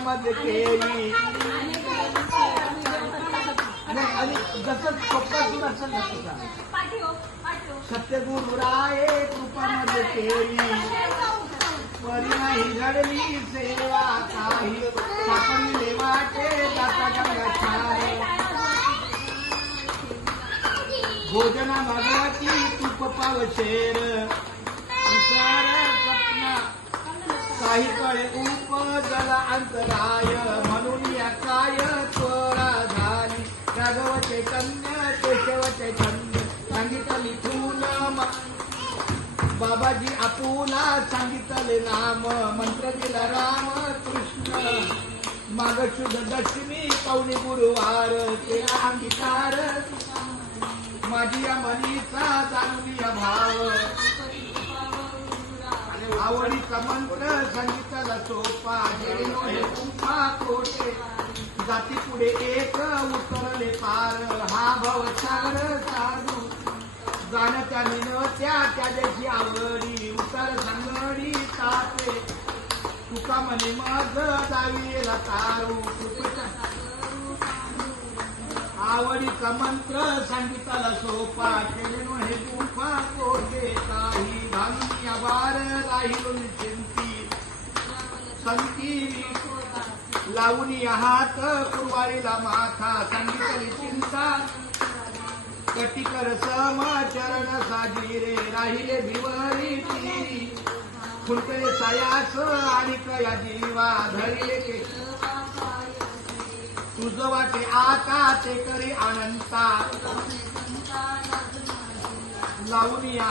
रूपामध्ये केली नाही आणि जसं स्वप्नातून असेल ना तुझा सत्यगुरुराय रूपामध्ये केली परी नाही घडली सेवा काही सापडले वाटे दाता गंगाचार भोजना भगवती तूप पावशेर विचार स्वप्न काही कळे उपजला अंतराय म्हणून या काय त्वरा झाली राघव चैतन्य केशव चैतन्य सांगितली फूल बाबाजी आपुला सांगितले नाम मंत्र दिला राम कृष्ण माग शुद्ध दशमी पौनी गुरुवार केला अंगीकार माझी या मनीचा जाणून या भाव आवडीचा मंत्र सांगितला सोपा जेणो हे कुंपा कोटे जाती पुढे एक उतरले पार हा भव सागर साधू जाणत्या मिनत्या त्या देशी आवडी उतर सांगडी ताते तुका म्हणे मग जावीला तारू आवडीचा मंत्र सांगितला सोपा केलेनो हे गुंफा कोटे काही घालून या बार राहिलो चिंती संती लावून हात कुरवाडीला माथा सांगितली चिंता कटिकर सम चरण साजिरे राहिले भिवरी ती फुलकळे सायास आणि कया जीवा धरिले के तुझ वाटे आता ते करी अनंता लावून